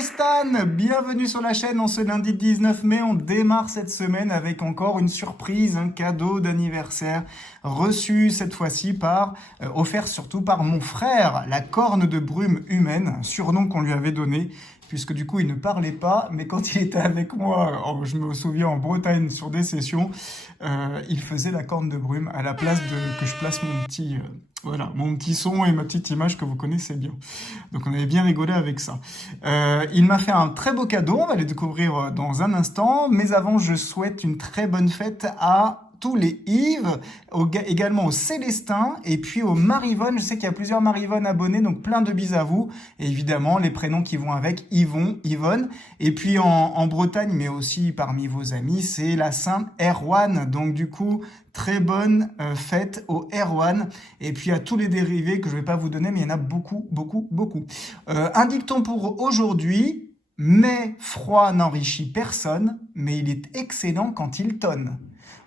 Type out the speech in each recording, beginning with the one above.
Stan, bienvenue sur la chaîne. En ce lundi 19 mai, on démarre cette semaine avec encore une surprise, un cadeau d'anniversaire reçu cette fois-ci offert surtout par mon frère, la corne de brume humaine, un surnom qu'on lui avait donné, puisque du coup il ne parlait pas, mais quand il était avec moi, je me souviens en Bretagne sur des sessions, il faisait la corne de brume à la place que je place mon petit son et ma petite image que vous connaissez bien. Donc on avait bien rigolé avec ça. Il m'a fait un très beau cadeau, on va le découvrir dans un instant, mais avant je souhaite une très bonne fête à tous les Yves, également aux Célestins et puis aux Marivonne. Je sais qu'il y a plusieurs Marivonne abonnés, donc plein de bises à vous. Et évidemment, les prénoms qui vont avec, Yvon, Yvonne. Et puis en Bretagne, mais aussi parmi vos amis, c'est la Saint Erwan. Donc du coup, très bonne fête au Erwan. Et puis à tous les dérivés que je ne vais pas vous donner, mais il y en a beaucoup, beaucoup, beaucoup. Un dicton pour aujourd'hui. Mais froid n'enrichit personne, mais il est excellent quand il tonne.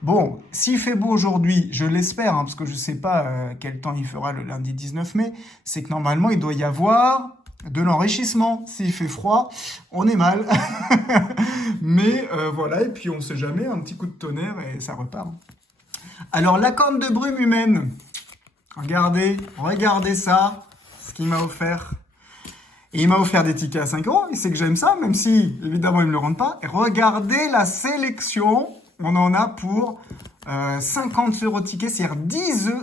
Bon, s'il fait beau aujourd'hui, je l'espère, parce que je ne sais pas quel temps il fera le lundi 19 mai, c'est que normalement, il doit y avoir de l'enrichissement. S'il fait froid, on est mal. Mais voilà, et puis on ne sait jamais, un petit coup de tonnerre et ça repart. Alors, la corne de brume humaine. Regardez ça, ce qu'il m'a offert. Et il m'a offert des tickets à 5 €. Il sait que j'aime ça, même si, évidemment, il ne me le rend pas. Et regardez la sélection. On en a pour 50 € de tickets, c'est-à-dire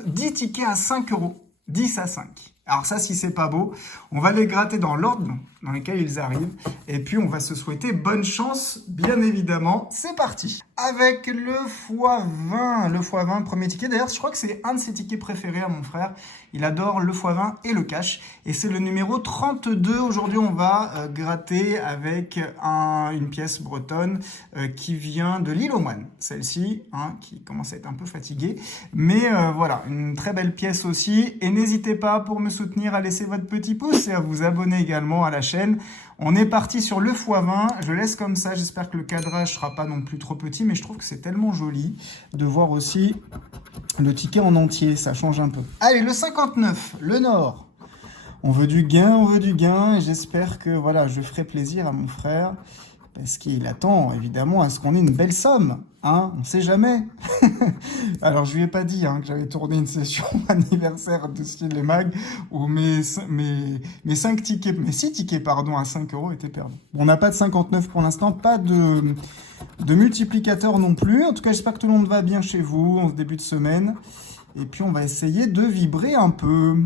10 tickets à 5 €. 10 à 5. Alors ça, si c'est pas beau, on va les gratter dans l'ordre dans lequel ils arrivent. Et puis, on va se souhaiter bonne chance, bien évidemment. C'est parti. Avec le x20, premier ticket. D'ailleurs, je crois que c'est un de ses tickets préférés à mon frère. Il adore le x20 et le cash. Et c'est le numéro 32. Aujourd'hui, on va gratter avec une pièce bretonne qui vient de l'île aux Moines. Celle-ci, qui commence à être un peu fatiguée. Mais voilà, une très belle pièce aussi. Et n'hésitez pas pour me soutenir à laisser votre petit pouce et à vous abonner également à la chaîne. On est parti sur le x20. Je laisse comme ça. J'espère que le cadrage sera pas non plus trop petit, mais je trouve que c'est tellement joli de voir aussi le ticket en entier. Ça change un peu. Allez, le 59, le Nord. On veut du gain, et j'espère que voilà, je ferai plaisir à mon frère. Parce qu'il attend évidemment à ce qu'on ait une belle somme, on ne sait jamais. Alors je lui ai pas dit que j'avais tourné une session anniversaire de style les mag où mes 6 tickets à 5 € étaient perdus. Bon, on n'a pas de 59 pour l'instant, pas de multiplicateur non plus. En tout cas, j'espère que tout le monde va bien chez vous en ce début de semaine. Et puis on va essayer de vibrer un peu.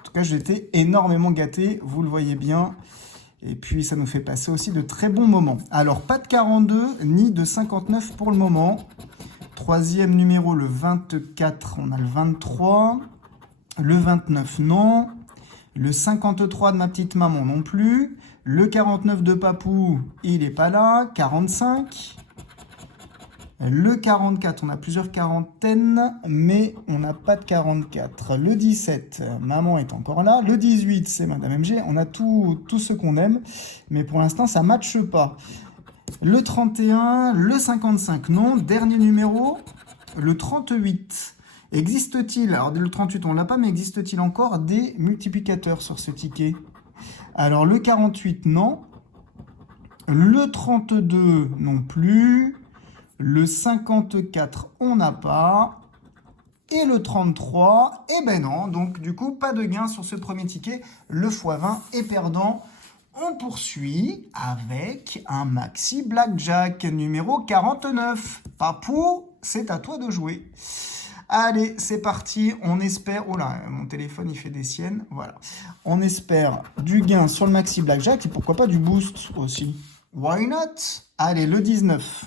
En tout cas, j'ai été énormément gâté, vous le voyez bien. Et puis, ça nous fait passer aussi de très bons moments. Alors, pas de 42 ni de 59 pour le moment. Troisième numéro, le 24, on a le 23. Le 29, non. Le 53 de ma petite maman, non plus. Le 49 de Papou, il n'est pas là. 45. Le 44, on a plusieurs quarantaines, mais on n'a pas de 44. Le 17, maman est encore là. Le 18, c'est Madame MG. On a tout ce qu'on aime, mais pour l'instant, ça ne matche pas. Le 31, le 55, non. Dernier numéro, le 38. Existe-t-il, alors le 38, on ne l'a pas, mais existe-t-il encore des multiplicateurs sur ce ticket? Alors, le 48, non. Le 32, non plus. Le 54, on n'a pas. Et le 33, eh ben non. Donc, du coup, pas de gain sur ce premier ticket. Le x20 est perdant. On poursuit avec un maxi blackjack numéro 49. Papou, c'est à toi de jouer. Allez, c'est parti. On espère... Oh là, mon téléphone, il fait des siennes. Voilà. On espère du gain sur le maxi blackjack et pourquoi pas du boost aussi. Why not? Allez, le 19.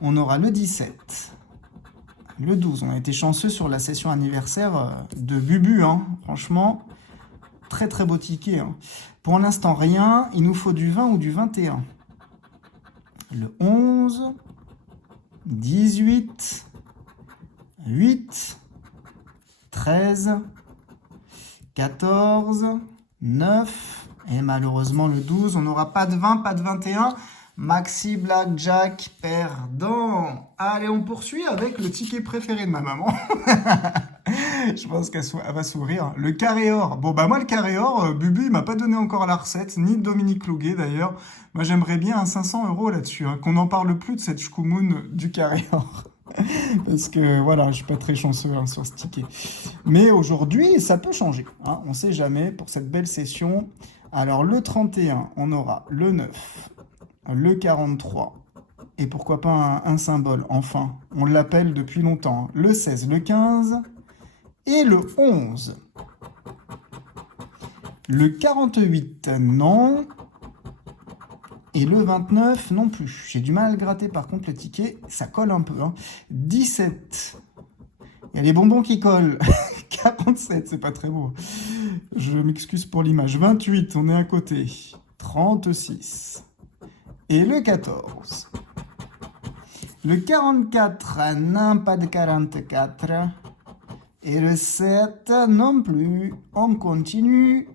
On aura le 17, le 12. On a été chanceux sur la session anniversaire de Bubu. Franchement, très très beau ticket. Pour l'instant, rien. Il nous faut du 20 ou du 21. Le 11, 18, 8, 13, 14, 9. Et malheureusement, le 12. On n'aura pas de 20, pas de 21. Maxi Blackjack perdant. Allez, on poursuit avec le ticket préféré de ma maman. Je pense qu'elle va sourire. Le carré or. Bon, bah moi, le carré or, Bubu, il m'a pas donné encore la recette, ni Dominique Louguet d'ailleurs. Moi, j'aimerais bien un 500 € là-dessus, hein, qu'on n'en parle plus de cette shkoumoun du carré or. Parce que voilà, je suis pas très chanceux hein, sur ce ticket. Mais aujourd'hui, ça peut changer. Hein, on sait jamais pour cette belle session. Alors, le 31, on aura le 9, le 43. Et pourquoi pas un symbole, enfin. On l'appelle depuis longtemps. Hein. Le 16, le 15 et le 11. Le 48, non. Et le 29, non plus. J'ai du mal à le gratter, par contre, le ticket, ça colle un peu. Hein. 17. Il y a les bonbons qui collent. 47, c'est pas très beau. Je m'excuse pour l'image. 28, on est à côté. 36. Et le 14. Le 44, non, pas de 44. Et le 7, non plus. On continue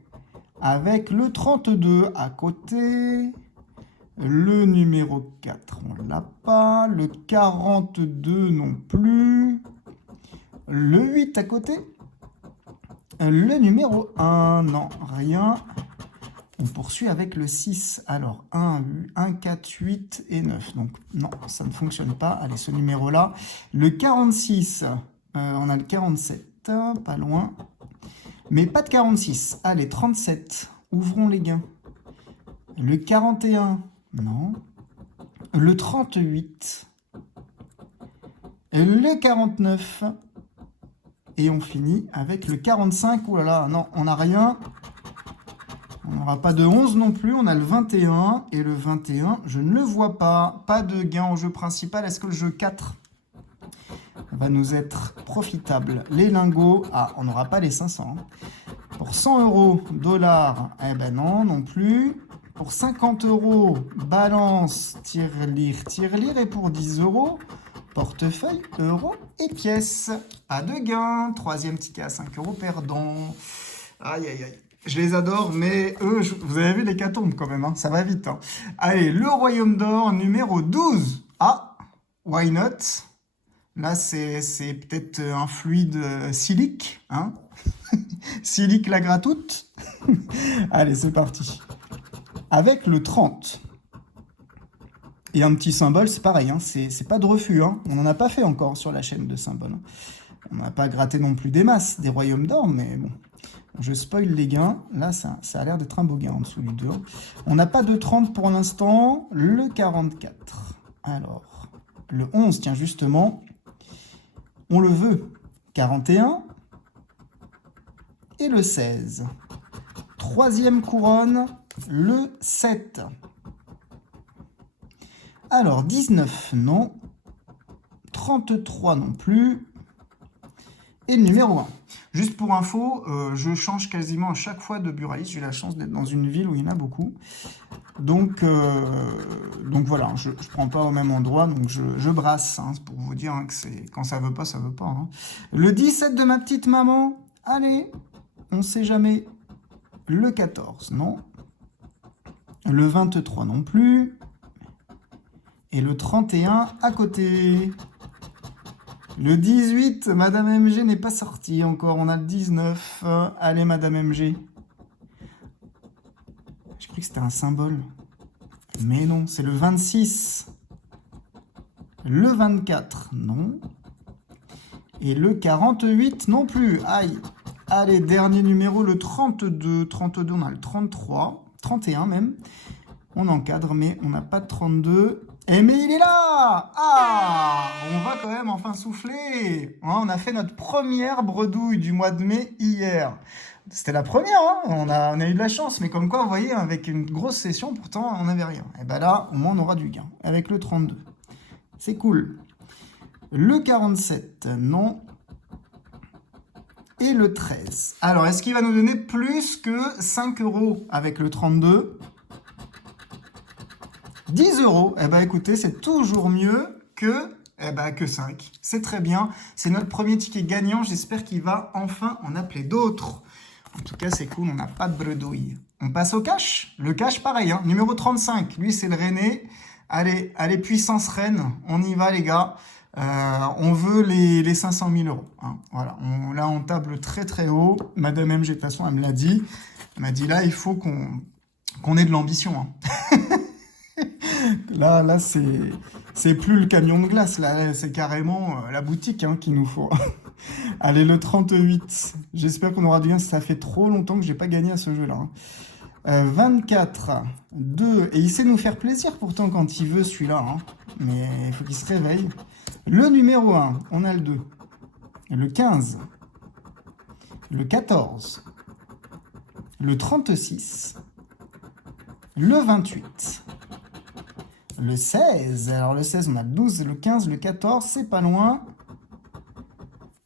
avec le 32 à côté. Le numéro 4, on l'a pas. Le 42 non plus. Le 8 à côté. Le numéro 1, non, rien. On poursuit avec le 6. Alors, 1, 4, 8 et 9. Donc, non, ça ne fonctionne pas. Allez, ce numéro-là. Le 46, on a le 47, pas loin. Mais pas de 46. Allez, 37. Ouvrons les gains. Le 41, non. Le 38. Le 49. Et on finit avec le 45. Ouh là là, non, on n'a rien. On n'aura pas de 11 non plus. On a le 21. Et le 21, je ne le vois pas. Pas de gain au jeu principal. Est-ce que le jeu 4 va nous être profitable? Les lingots. Ah, on n'aura pas les 500. Pour 100 €, dollars. Eh ben non, non plus. Pour 50 €, balance, tirelire. Et pour 10 €, portefeuille, euros et pièces. Pas de gain. Troisième ticket à 5 € perdant. Aïe, aïe, aïe. Je les adore, mais eux, vous avez vu l'hécatombe quand même, hein, ça va vite. Hein. Allez, le Royaume d'Or numéro 12. Ah, why not? Là, c'est peut-être un fluide silique. Hein. Silique la gratoute. Allez, c'est parti. Avec le 30. Et un petit symbole, c'est pareil, hein, c'est pas de refus. Hein. On n'en a pas fait encore sur la chaîne de symboles. On n'a pas gratté non plus des masses, des royaumes d'or, mais bon. Je spoil les gains. Là, ça a l'air d'être un beau gain en dessous les deux. On n'a pas de 30 pour l'instant. Le 44. Alors, le 11, tiens, justement, on le veut. 41. Et le 16. Troisième couronne, le 7. Alors, 19, non. 33 non plus. Et le numéro 1. Juste pour info, je change quasiment à chaque fois de buraliste. J'ai la chance d'être dans une ville où il y en a beaucoup. Donc voilà, je ne prends pas au même endroit, donc je brasse, hein, pour vous dire hein, que c'est quand ça veut pas, ça veut pas. Hein. Le 17 de ma petite maman, allez, on sait jamais. Le 14, non. Le 23 non plus. Et le 31 à côté. Le 18, Madame MG n'est pas sortie encore. On a le 19. Allez, Madame MG. J'ai cru que c'était un symbole. Mais non, c'est le 26. Le 24, non. Et le 48, non plus. Aïe. Allez, dernier numéro, le 32. 32, on a le 33. 31 même. On encadre, mais on n'a pas de 32. Eh mais il est là! Ah! On va quand même enfin souffler! On a fait notre première bredouille du mois de mai hier. C'était la première, hein? On a eu de la chance, mais comme quoi, vous voyez, avec une grosse session, pourtant, on n'avait rien. Et ben là, au moins, on aura du gain, avec le 32. C'est cool. Le 47, non. Et le 13. Alors, est-ce qu'il va nous donner plus que 5 € avec le 32? 10 €, eh ben écoutez, c'est toujours mieux que 5. C'est très bien. C'est notre premier ticket gagnant. J'espère qu'il va enfin en appeler d'autres. En tout cas, c'est cool. On n'a pas de bredouille. On passe au cash. Le cash, pareil. Hein. Numéro 35. Lui, c'est le René. Allez, puissance reine. On y va, les gars. On veut les 500 000 euros. Hein. Voilà. Là, on table très très haut. Madame MG, de toute façon, elle me l'a dit. Elle m'a dit là, il faut qu'on ait de l'ambition. Hein. Là, c'est plus le camion de glace. Là, c'est carrément la boutique hein, qu'il nous faut. Allez, le 38. J'espère qu'on aura du gain. Ça fait trop longtemps que j'ai pas gagné à ce jeu-là. Hein. 24, 2, et il sait nous faire plaisir pourtant quand il veut celui-là, hein. Mais il faut qu'il se réveille. Le numéro 1, on a le 2, le 15, le 14, le 36, le 28, le 16, alors le 16 on a le 12, le 15, le 14, c'est pas loin.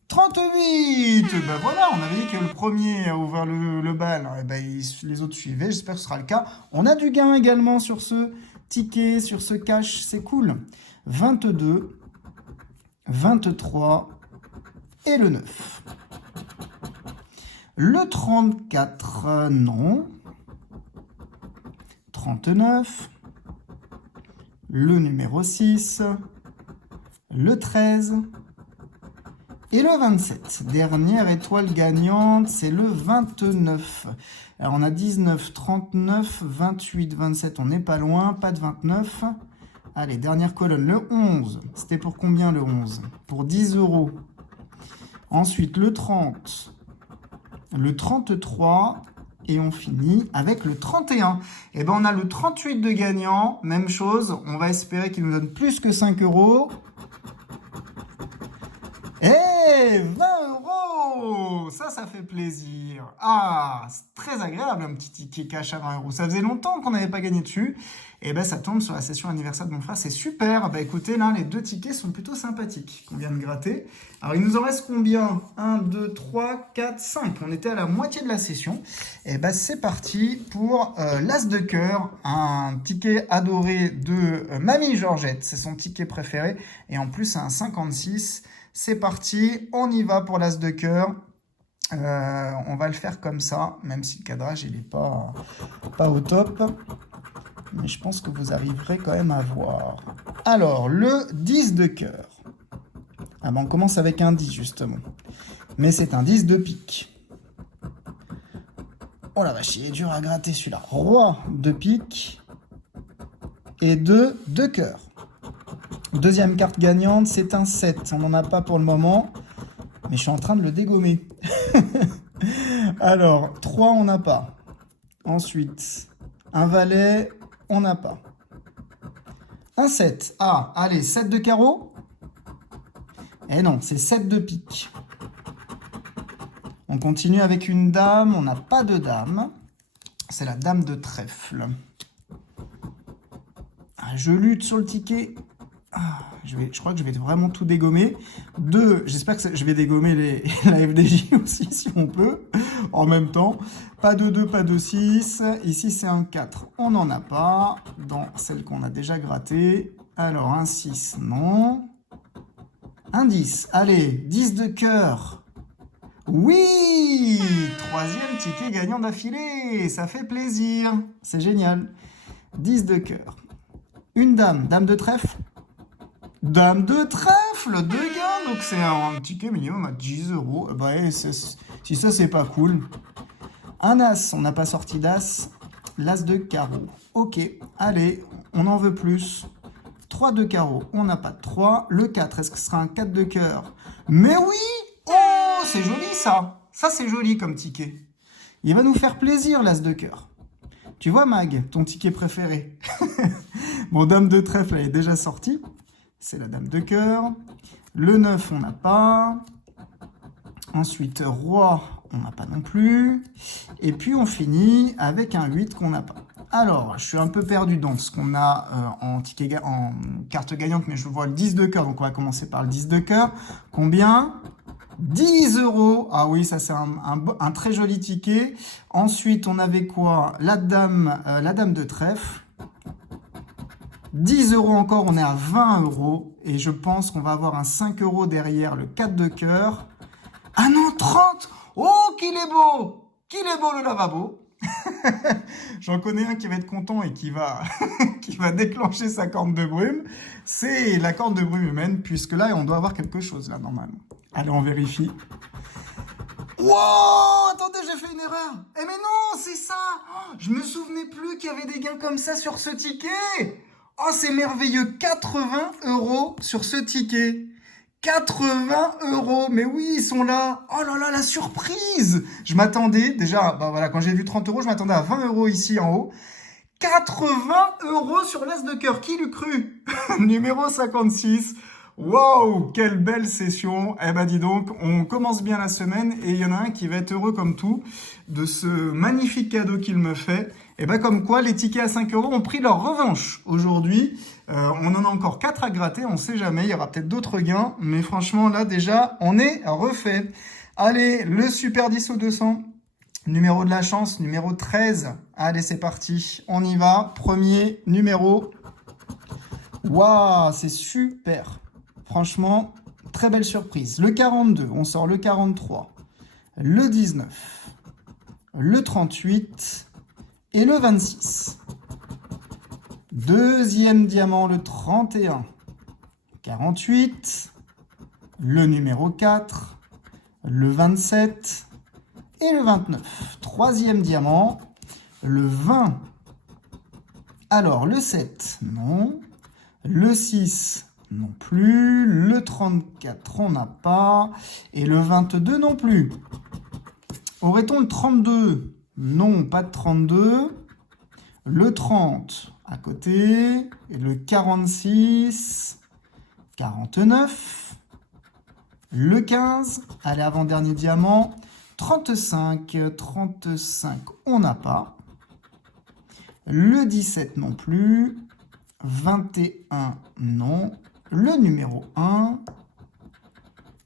38. Ben voilà, on avait dit que le premier a ouvert le bal, et ben les autres suivaient, j'espère que ce sera le cas. On a du gain également sur ce ticket, sur ce cash, c'est cool. 22, 23 et le 9. Le 34, non. 39, le numéro 6, le 13... et le 27, dernière étoile gagnante, c'est le 29. Alors on a 19, 39, 28, 27, on n'est pas loin, pas de 29. Allez, dernière colonne, le 11. C'était pour combien le 11? Pour 10 euros. Ensuite le 30, le 33 et on finit avec le 31. Et ben on a le 38 de gagnant, même chose, on va espérer qu'il nous donne plus que 5 euros. Et 20 euros! Ça fait plaisir. Ah, c'est très agréable un petit ticket cash à 20 euros. Ça faisait longtemps qu'on n'avait pas gagné dessus. Et ben ça tombe sur la session anniversaire de mon frère, c'est super. Bah écoutez, là, les deux tickets sont plutôt sympathiques qu'on vient de gratter. Alors il nous en reste combien? 1, 2, 3, 4, 5. On était à la moitié de la session. Et ben c'est parti pour l'As de cœur, un ticket adoré de Mamie Georgette. C'est son ticket préféré. Et en plus, c'est un 56. C'est parti, on y va pour l'As de cœur. On va le faire comme ça, même si le cadrage il n'est pas au top. Mais je pense que vous arriverez quand même à voir. Alors, le 10 de cœur. Ah ben, on commence avec un 10 justement. Mais c'est un 10 de pique. Oh la vache, il est dur à gratter celui-là. Roi de pique et 2 de cœur. Deuxième carte gagnante, c'est un 7. On n'en a pas pour le moment, mais je suis en train de le dégommer. Alors, 3, on n'a pas. Ensuite, un valet, on n'a pas. Un 7. Ah, allez, 7 de carreau. Eh non, c'est 7 de pique. On continue avec une dame. On n'a pas de dame. C'est la dame de trèfle. Je lutte sur le ticket. Je crois que je vais vraiment tout dégommer. 2, j'espère que je vais dégommer la FDJ aussi, si on peut, en même temps. Pas de 2, pas de 6. Ici, c'est un 4. On n'en a pas dans celle qu'on a déjà grattée. Alors, un 6, non. Un 10. Allez, 10 de cœur. Oui! Troisième ticket gagnant d'affilée. Ça fait plaisir. C'est génial. 10 de cœur. Une dame. Dame de trèfle. Dame de trèfle, 2 gains, donc c'est un ticket minimum à 10 euros. Bah, si ça, c'est pas cool. Un as, on n'a pas sorti d'as. L'as de carreau. Ok, allez, on en veut plus. 3 de carreau, on n'a pas de 3. Le 4, est-ce que ce sera un 4 de cœur? Mais oui! Oh, c'est joli ça. Ça, c'est joli comme ticket. Il va nous faire plaisir, l'as de cœur. Tu vois, Mag, ton ticket préféré. Bon, dame de trèfle, elle est déjà sortie. C'est la dame de cœur. Le 9, on n'a pas. Ensuite, roi, on n'a pas non plus. Et puis, on finit avec un 8 qu'on n'a pas. Alors, je suis un peu perdu dans ce qu'on a en carte gagnante, mais je vois le 10 de cœur. Donc, on va commencer par le 10 de cœur. Combien? 10 euros. Ah oui, ça, c'est un très joli ticket. Ensuite, on avait quoi? La dame de trèfle. 10 euros encore, on est à 20 euros. Et je pense qu'on va avoir un 5 euros derrière le 4 de cœur. Ah non, 30! Oh, qu'il est beau! Qu'il est beau le lavabo! J'en connais un qui va être content et qui va, qui va déclencher sa corne de brume. C'est la corne de brume humaine, puisque là, on doit avoir quelque chose, là, normalement. Allez, on vérifie. Wow! Attendez, j'ai fait une erreur. Eh mais non, c'est ça. Oh, je me souvenais plus qu'il y avait des gains comme ça sur ce ticket. Oh, c'est merveilleux. 80 € sur ce ticket. 80 €. Mais oui, ils sont là. Oh là là, la surprise. Je m'attendais, déjà, bah voilà, quand j'ai vu 30 €, je m'attendais à 20 € ici en haut. 80 € sur l'As de cœur. Qui l'eût cru? Numéro 56. Waouh, quelle belle session. Eh ben dis donc, on commence bien la semaine et il y en a un qui va être heureux comme tout de ce magnifique cadeau qu'il me fait. Et ben comme quoi, les tickets à 5 € ont pris leur revanche aujourd'hui. On en a encore 4 à gratter, on sait jamais, il y aura peut-être d'autres gains. Mais franchement, là déjà, on est refait. Allez, le Super 10 au 200. Numéro de la chance, numéro 13. Allez, c'est parti, on y va. Premier numéro. Waouh, c'est super. Franchement, très belle surprise. Le 42, on sort le 43, le 19, le 38 et le 26. Deuxième diamant, le 31, 48, le numéro 4, le 27 et le 29. Troisième diamant, le 20. Alors, le 7, non. Le 6, non plus. Le 34, on n'a pas. Et le 22 non plus. Aurait-on le 32? Non, pas de 32. Le 30, à côté. Et le 46, 49. Le 15, allez, avant-dernier diamant. 35, on n'a pas. Le 17 non plus. 21, non. Le numéro 1.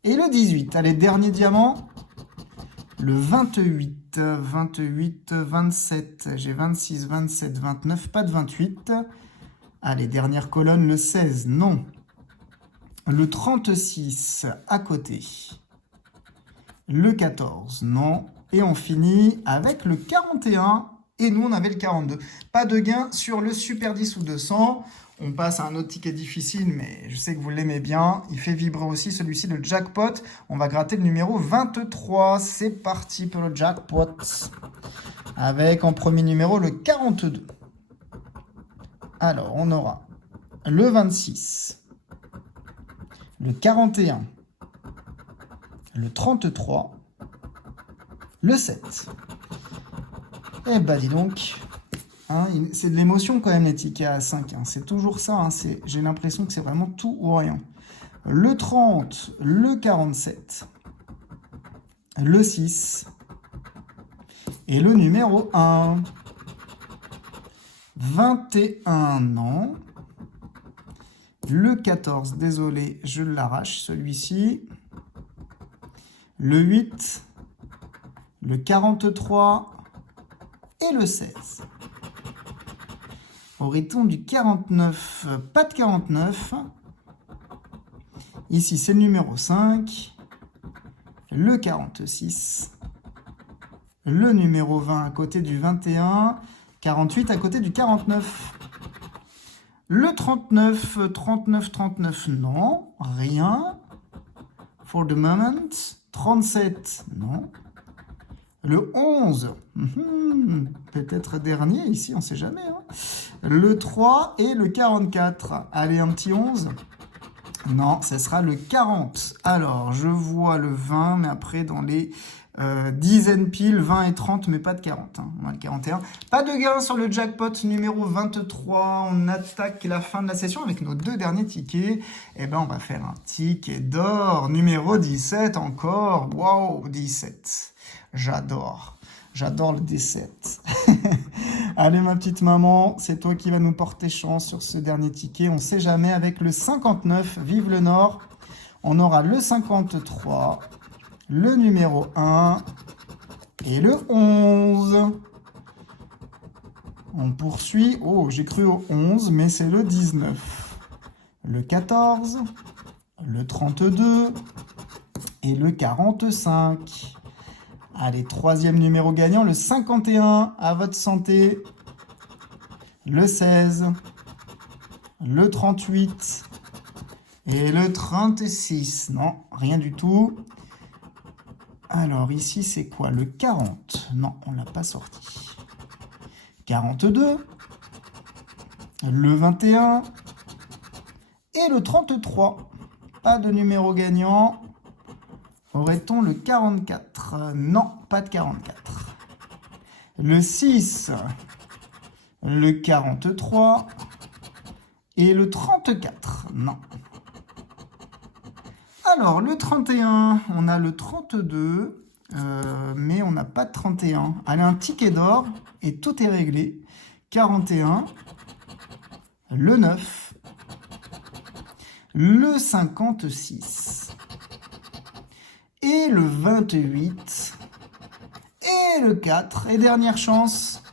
Et le 18. Allez, dernier diamant. Le 28, 27. J'ai 26, 27, 29. Pas de 28. Allez, dernière colonne. Le 16, non. Le 36, à côté. Le 14, non. Et on finit avec le 41. Et nous, on avait le 42. Pas de gain sur le Super 10 ou 200. On passe à un autre ticket difficile, mais je sais que vous l'aimez bien. Il fait vibrer aussi celui-ci, le jackpot. On va gratter le numéro 23. C'est parti pour le jackpot. Avec en premier numéro le 42. Alors, on aura le 26, le 41, le 33, le 7. Eh ben dis donc, hein, c'est de l'émotion quand même les tickets à 5. Hein. C'est toujours ça, hein. J'ai l'impression que c'est vraiment tout ou rien. Le 30, le 47, le 6 et le numéro 1. 21, non. Le 14, désolé, je l'arrache celui-ci. Le 8, le 43... et le 16. Aurait-on du 49? Pas de 49. Ici, c'est le numéro 5. Le 46. Le numéro 20 à côté du 21. 48 à côté du 49. Le 39. 39, non. Rien. For the moment. 37, non. Le 11, peut-être dernier ici, on ne sait jamais. Hein. Le 3 et le 44. Allez, un petit 11. Non, ce sera le 40. Alors, je vois le 20, mais après, dans les dizaines piles, 20 et 30, mais pas de 40. Hein. On a le 41. Pas de gain sur le jackpot numéro 23. On attaque la fin de la session avec nos deux derniers tickets. Eh ben, on va faire un ticket d'or. Numéro 17 encore. Waouh, 17. J'adore le D7. Allez, ma petite maman, c'est toi qui vas nous porter chance sur ce dernier ticket. On ne sait jamais, avec le 59, vive le Nord. On aura le 53, le numéro 1 et le 11. On poursuit. Oh, j'ai cru au 11, mais c'est le 19. Le 14, le 32 et le 45. Allez, troisième numéro gagnant, le 51, à votre santé. Le 16, le 38 et le 36. Non, rien du tout. Alors ici, c'est quoi? Le 40. Non, on ne l'a pas sorti. 42, le 21 et le 33. Pas de numéro gagnant. Aurait-on le 44? Non, pas de 44. Le 6, le 43 et le 34. Non. Alors, le 31, on a le 32, mais on n'a pas de 31. Allez, un ticket d'or et tout est réglé. 41, le 9, le 56 et le 28 et le 4. Et dernière chance,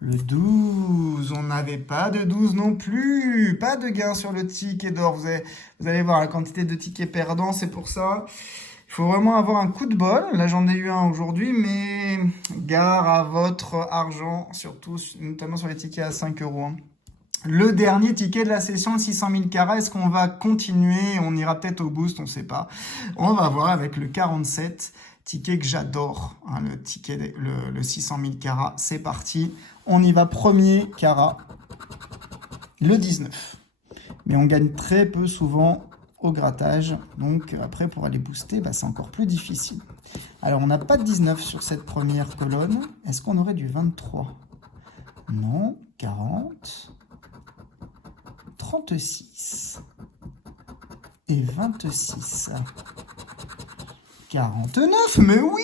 le 12. On n'avait pas de 12 non plus. Pas de gain sur le ticket d'or. Vous allez voir la quantité de tickets perdants, c'est pour ça. Il faut vraiment avoir un coup de bol. Là, j'en ai eu un aujourd'hui, mais gare à votre argent, surtout, notamment sur les tickets à 5 euros. Hein. Le dernier ticket de la session de 600 000 carats, est-ce qu'on va continuer? On ira peut-être au boost, on ne sait pas. On va voir avec le 47, ticket que j'adore. Hein, le ticket, le 600 000 carats, c'est parti. On y va, premier carat, le 19. Mais on gagne très peu souvent au grattage. Donc après, pour aller booster, bah, c'est encore plus difficile. Alors, on n'a pas de 19 sur cette première colonne. Est-ce qu'on aurait du 23? Non, 40... 36 et 26. 49, mais oui!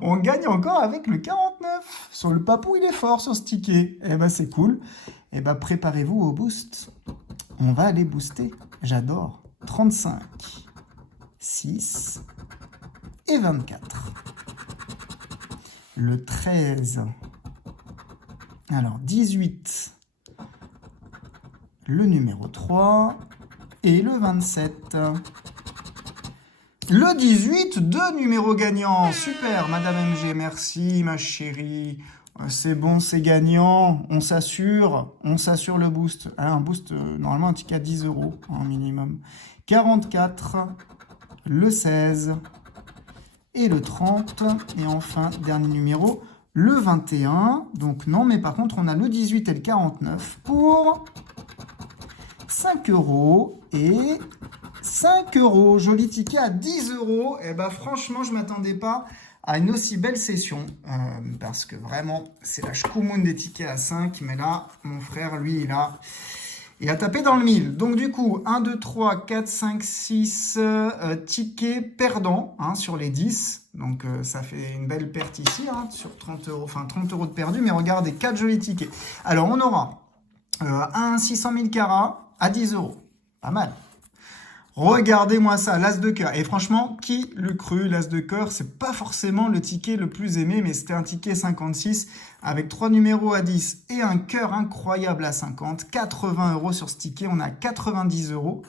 On gagne encore avec le 49. Sur le papou, il est fort sur ce ticket. Eh ben, c'est cool. Eh ben, préparez-vous au boost. On va aller booster. J'adore. 35, 6 et 24. Le 13. Alors, 18. Le numéro 3 et le 27. Le 18, deux numéros gagnants. Super, Madame MG, merci ma chérie. C'est bon, c'est gagnant. On s'assure le boost. Un boost, normalement, un ticket à 10 euros en minimum. 44, le 16 et le 30. Et enfin, dernier numéro, le 21. Donc non, mais par contre, on a le 18 et le 49 pour 5 euros et 5 euros. Joli ticket à 10 euros. Et ben franchement, je ne m'attendais pas à une aussi belle session. Parce que vraiment, c'est la schkoumoun des tickets à 5. Mais là, mon frère, lui, il a tapé dans le mille. Donc du coup, 1, 2, 3, 4, 5, 6 tickets perdants sur les 10. Donc ça fait une belle perte ici sur 30 euros. Enfin, 30 euros de perdu. Mais regardez, 4 jolis tickets. Alors, on aura un 600 000 carats à 10 euros. Pas mal. Regardez-moi ça, l'as de cœur. Et franchement, qui le cru? L'as de cœur, c'est pas forcément le ticket le plus aimé, mais c'était un ticket 56 avec 3 numéros à 10 et un cœur incroyable à 50. 80 euros sur ce ticket, on a 90 euros.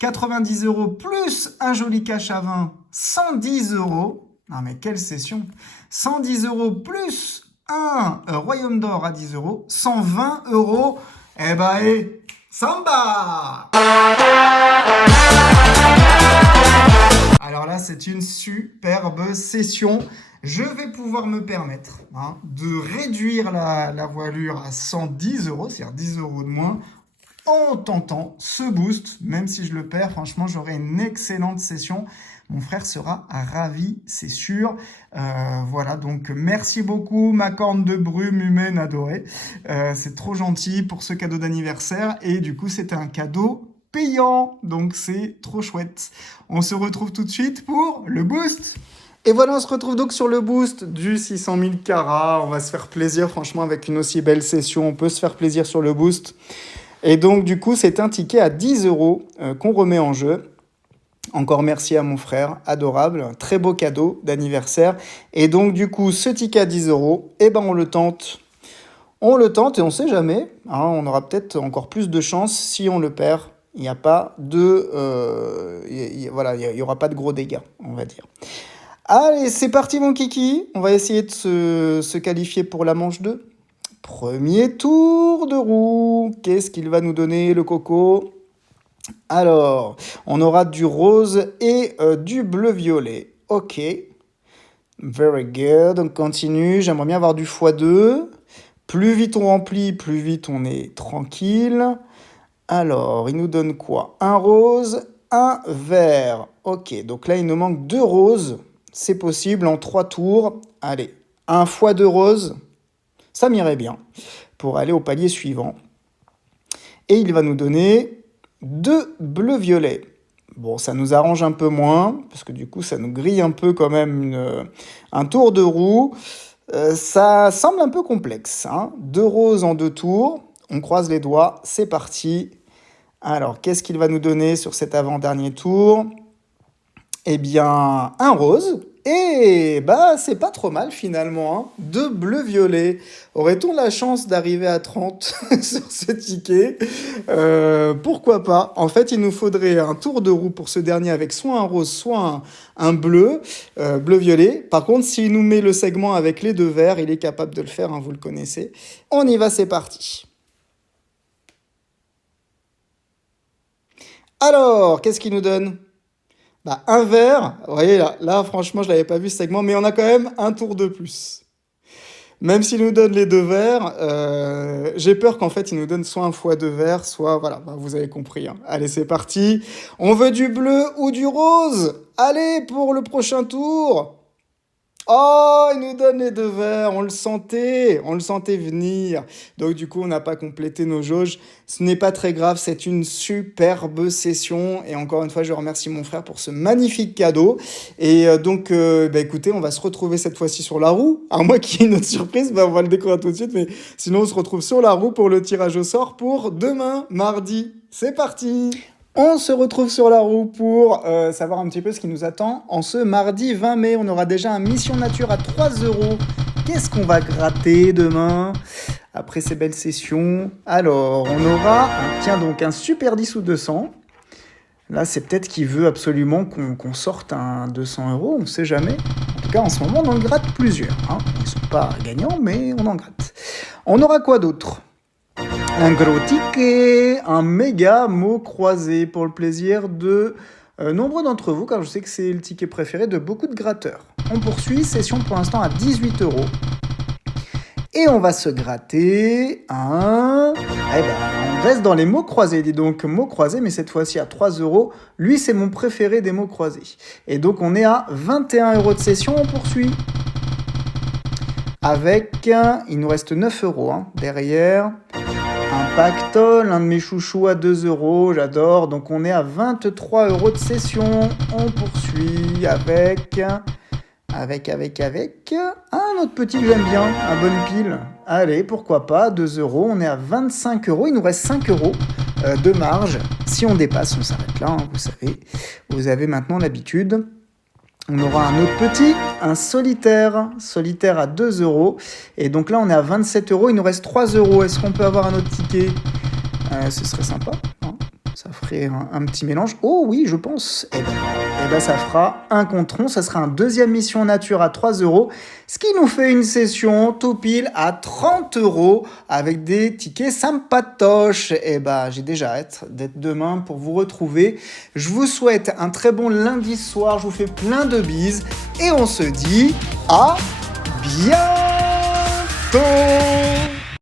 90 euros plus un joli cash à 20, 110 euros. Non mais quelle session! 110 euros plus un royaume d'or à 10 euros, 120 euros. Eh ben, Samba! Alors là, c'est une superbe session. Je vais pouvoir me permettre de réduire la voilure à 110 euros, c'est-à-dire 10 euros de moins, en tentant ce boost. Même si je le perds, franchement, j'aurai une excellente session. Mon frère sera ravi, c'est sûr. Voilà, donc merci beaucoup, ma corne de brume humaine adorée. C'est trop gentil pour ce cadeau d'anniversaire. Et du coup, c'était un cadeau payant. Donc, c'est trop chouette. On se retrouve tout de suite pour le boost. Et voilà, on se retrouve donc sur le boost du 600 000 carats. On va se faire plaisir, franchement, avec une aussi belle session. On peut se faire plaisir sur le boost. Et donc, du coup, c'est un ticket à 10 euros qu'on remet en jeu. Encore merci à mon frère, adorable, un très beau cadeau d'anniversaire. Et donc du coup, ce ticket à 10 euros, eh ben on le tente. On le tente et on ne sait jamais. On aura peut-être encore plus de chance si on le perd. Il n'y a pas de, voilà, il y aura pas de gros dégâts, on va dire. Allez, c'est parti mon kiki. On va essayer de se qualifier pour la manche 2. Premier tour de roue. Qu'est-ce qu'il va nous donner le coco? Alors, on aura du rose et du bleu-violet. Ok. Very good. On continue. J'aimerais bien avoir du x2. Plus vite on remplit, plus vite on est tranquille. Alors, il nous donne quoi? Un rose, un vert. Ok, donc là, il nous manque 2 roses. C'est possible en 3 tours. Allez, un fois 2 roses. Ça m'irait bien pour aller au palier suivant. Et il va nous donner 2 bleus-violets. Bon, ça nous arrange un peu moins, parce que du coup, ça nous grille un peu quand même un tour de roue. Ça semble un peu complexe, hein. 2 roses en 2 tours. On croise les doigts, c'est parti. Alors, qu'est-ce qu'il va nous donner sur cet avant-dernier tour? Eh bien, un rose. Et bah, c'est pas trop mal finalement, hein. 2 bleus-violets. Aurait-on la chance d'arriver à 30 sur ce ticket? Pourquoi pas? En fait, il nous faudrait un tour de roue pour ce dernier avec soit un rose, soit un bleu, bleu-violet. Par contre, s'il nous met le segment avec les 2 verts, il est capable de le faire, hein, vous le connaissez. On y va, c'est parti. Alors, qu'est-ce qu'il nous donne? Bah, un vert, vous voyez là franchement je l'avais pas vu ce segment, mais on a quand même un tour de plus. Même s'il nous donne les 2 verts, j'ai peur qu'en fait il nous donne soit un x2 vert, soit voilà, bah, vous avez compris, hein. Allez c'est parti, on veut du bleu ou du rose? Allez pour le prochain tour. Oh, il nous donne les 2 verts, on le sentait venir. Donc du coup, on n'a pas complété nos jauges. Ce n'est pas très grave, c'est une superbe session. Et encore une fois, je remercie mon frère pour ce magnifique cadeau. Et donc, bah, écoutez, on va se retrouver cette fois-ci sur la roue. À moins qu'il y ait une autre surprise, bah, on va le découvrir tout de suite. Mais sinon, on se retrouve sur la roue pour le tirage au sort pour demain, mardi. C'est parti! On se retrouve sur la roue pour savoir un petit peu ce qui nous attend. En ce mardi 20 mai, on aura déjà un Mission Nature à 3 €. Qu'est-ce qu'on va gratter demain après ces belles sessions? Alors, on aura donc un Super 10 ou 200. Là, c'est peut-être qu'il veut absolument qu'on sorte un 200 €, on ne sait jamais. En tout cas, en ce moment, on en gratte plusieurs, hein. Ils ne sont pas gagnants, mais on en gratte. On aura quoi d'autre? Un gros ticket, un méga mot croisé pour le plaisir de nombreux d'entre vous, car je sais que c'est le ticket préféré de beaucoup de gratteurs. On poursuit, session pour l'instant à 18 €. Et on va se gratter un... Eh ben, on reste dans les mots croisés, dis donc, mots croisés, mais cette fois-ci à 3 €. Lui, c'est mon préféré des mots croisés. Et donc, on est à 21 € de session, on poursuit. Avec, il nous reste 9 € hein, derrière. Un pactole, un de mes chouchous à 2 €, j'adore. Donc on est à 23 € de session. On poursuit avec un autre petit que j'aime bien, un bonne pile. Allez, pourquoi pas, 2 €, on est à 25 €. Il nous reste 5 € de marge. Si on dépasse, on s'arrête là, hein, vous savez. Vous avez maintenant l'habitude. On aura un autre petit, un solitaire à 2 €. Et donc là, on est à 27 €. Il nous reste 3 €. Est-ce qu'on peut avoir un autre ticket? Ce serait sympa, hein. Ça ferait un petit mélange. Oh oui, je pense. Eh ben, ça fera un contron. Ça sera un deuxième Mission Nature à 3 €. Ce qui nous fait une session tout pile à 30 € avec des tickets sympatoches. Eh ben, j'ai déjà hâte d'être demain pour vous retrouver. Je vous souhaite un très bon lundi soir. Je vous fais plein de bises. Et on se dit à bientôt!